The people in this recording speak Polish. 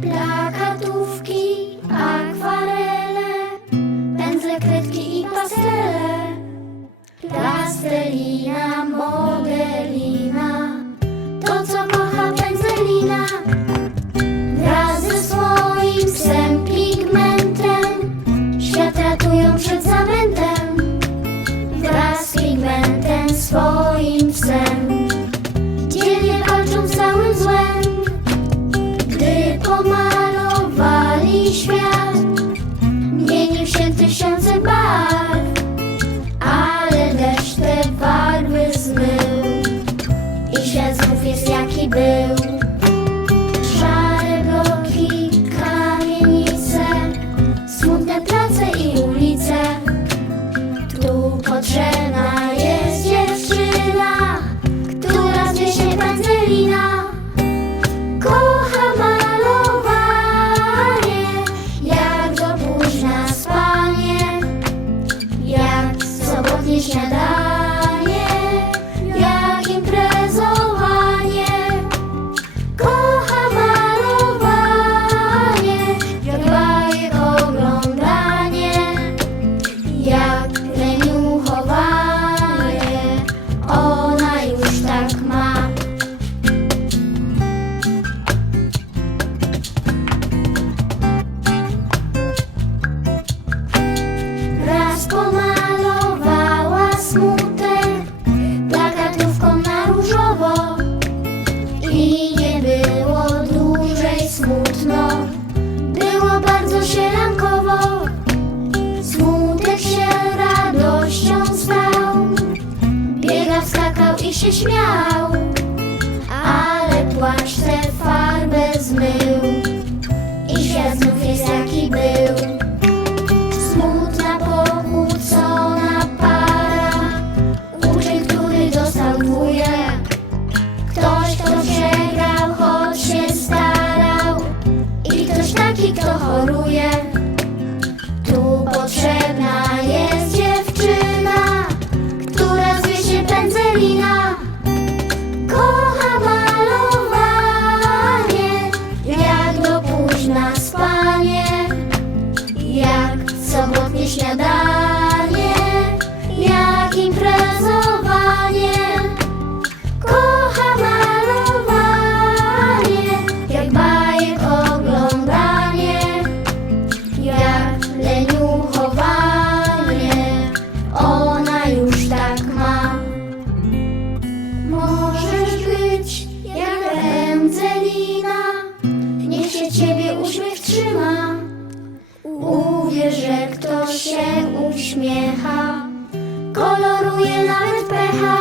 Plakatówki, akwarele, pędzle, kredki i pastele, plastelina, modelina, to co kocha pędzelina. Wraz ze swoim psem pigmentem świat ratują przed Krishna. smutek plakatówką na różowo i nie było dłużej smutno. Było bardzo sielankowo, smutek się radością stał. Biega, skakał i się śmiał. Cristian da powie, że ktoś się uśmiecha, koloruje nawet pecha.